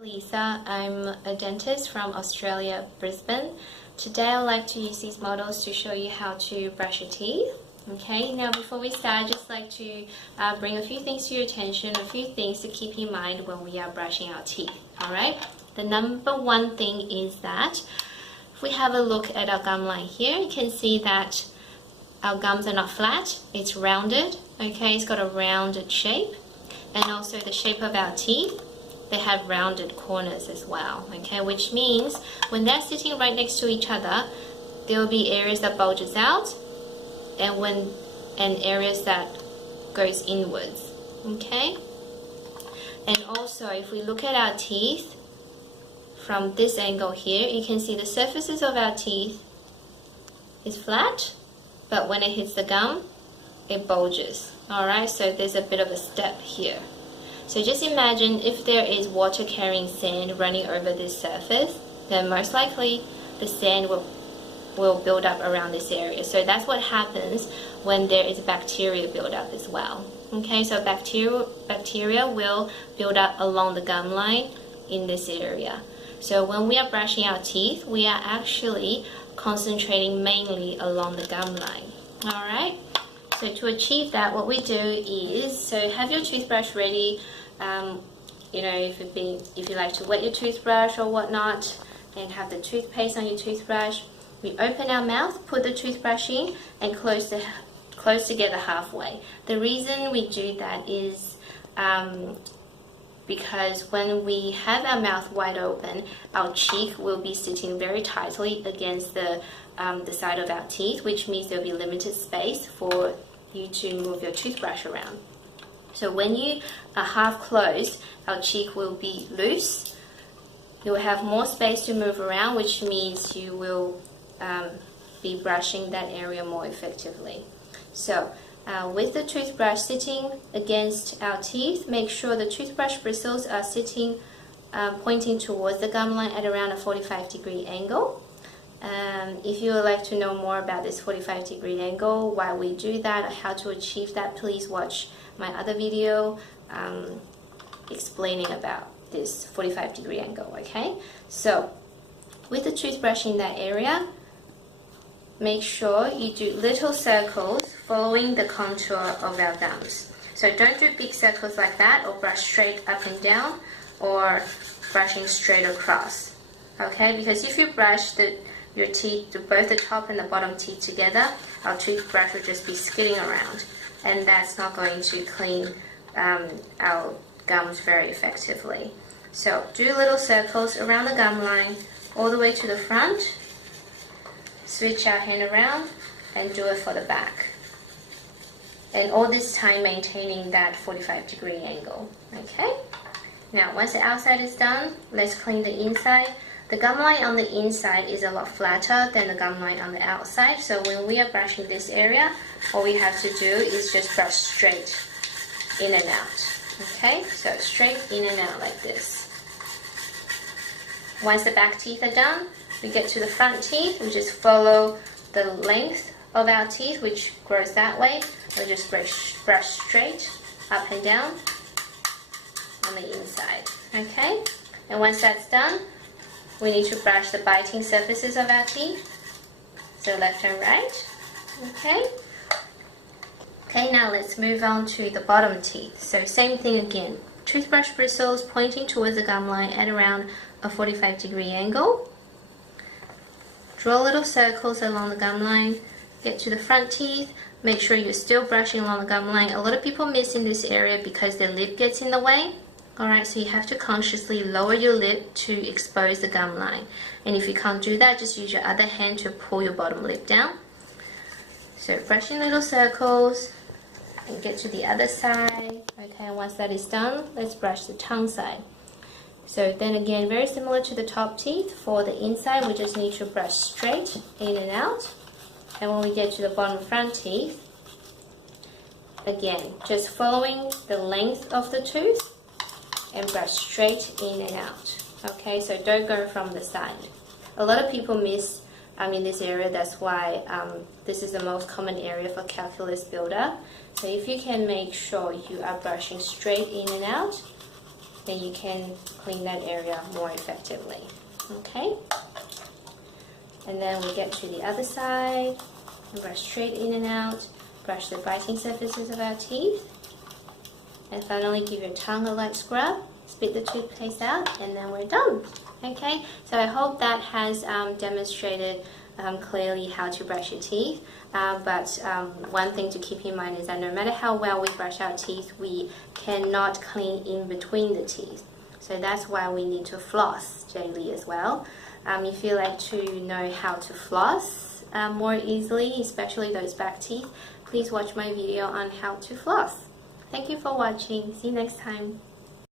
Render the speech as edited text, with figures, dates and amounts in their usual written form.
Lisa, I'm a dentist from Australia, Brisbane. Today I'd like to use these models to show you how to brush your teeth. Okay, now before we start, I'd just like to bring a few things to your attention, a few things to keep in mind when we are brushing our teeth. Alright, the number one thing is that if we have a look at our gum line here, you can see that our gums are not flat, it's rounded. Okay, it's got a rounded shape, and also the shape of our teeth, they have rounded corners as well, okay, which means when they're sitting right next to each other, there will be areas that bulges out and areas that goes inwards, okay. And also if we look at our teeth from this angle here, you can see the surfaces of our teeth is flat, but when it hits the gum, it bulges. Alright, so there's a bit of a step here. So just imagine if there is water carrying sand running over this surface, then most likely the sand will build up around this area. So that's what happens when there is bacteria buildup as well. Okay, so bacteria will build up along the gum line in this area. So when we are brushing our teeth, we are actually concentrating mainly along the gum line. Alright, so to achieve that, what we do is, so have your toothbrush ready. You know, if you like to wet your toothbrush or whatnot, and have the toothpaste on your toothbrush, we open our mouth, put the toothbrush in, and close together halfway. The reason we do that is because when we have our mouth wide open, our cheek will be sitting very tightly against the side of our teeth, which means there will be limited space for you to move your toothbrush around. So when you are half closed, our cheek will be loose. You will have more space to move around, which means you will be brushing that area more effectively. So with the toothbrush sitting against our teeth, make sure the toothbrush bristles are sitting pointing towards the gum line at around a 45-degree angle. If you would like to know more about this 45-degree angle, why we do that, or how to achieve that, please watch my other video explaining about this 45-degree angle. Okay, so with the toothbrush in that area, make sure you do little circles following the contour of our gums. So don't do big circles like that, or brush straight up and down, or brushing straight across. Okay, because if you brush your teeth, both the top and the bottom teeth together, our toothbrush will just be skidding around, and that's not going to clean our gums very effectively. So do little circles around the gum line all the way to the front, switch our hand around, and do it for the back. And all this time maintaining that 45-degree angle. Okay, now once the outside is done, let's clean the inside. The gum line on the inside is a lot flatter than the gum line on the outside, so when we are brushing this area, all we have to do is just brush straight in and out. Okay, so straight in and out like this. Once the back teeth are done, we get to the front teeth. We just follow the length of our teeth, which grows that way. We just brush straight up and down on the inside. Okay, and once that's done, we need to brush the biting surfaces of our teeth, so left and right. Okay, now let's move on to the bottom teeth. So same thing again, toothbrush bristles pointing towards the gum line at around a 45-degree angle. Draw little circles along the gum line, get to the front teeth, make sure you're still brushing along the gum line. A lot of people miss in this area because their lip gets in the way. Alright, so you have to consciously lower your lip to expose the gum line. And if you can't do that, just use your other hand to pull your bottom lip down. So brushing little circles and get to the other side. Okay, once that is done, let's brush the tongue side. So then again, very similar to the top teeth, for the inside we just need to brush straight in and out. And when we get to the bottom front teeth, again, just following the length of the tooth and brush straight in and out. Okay, so don't go from the side. A lot of people miss in this area. That's why this is the most common area for calculus buildup. So if you can make sure you are brushing straight in and out, then you can clean that area more effectively. Okay? And then we get to the other side, brush straight in and out, brush the biting surfaces of our teeth, and finally give your tongue a light scrub, spit the toothpaste out, and then we're done. Okay, so I hope that has demonstrated clearly how to brush your teeth. But one thing to keep in mind is that no matter how well we brush our teeth, we cannot clean in between the teeth. So that's why we need to floss daily as well. If you like to know how to floss more easily, especially those back teeth, please watch my video on how to floss. Thank you for watching. See you next time.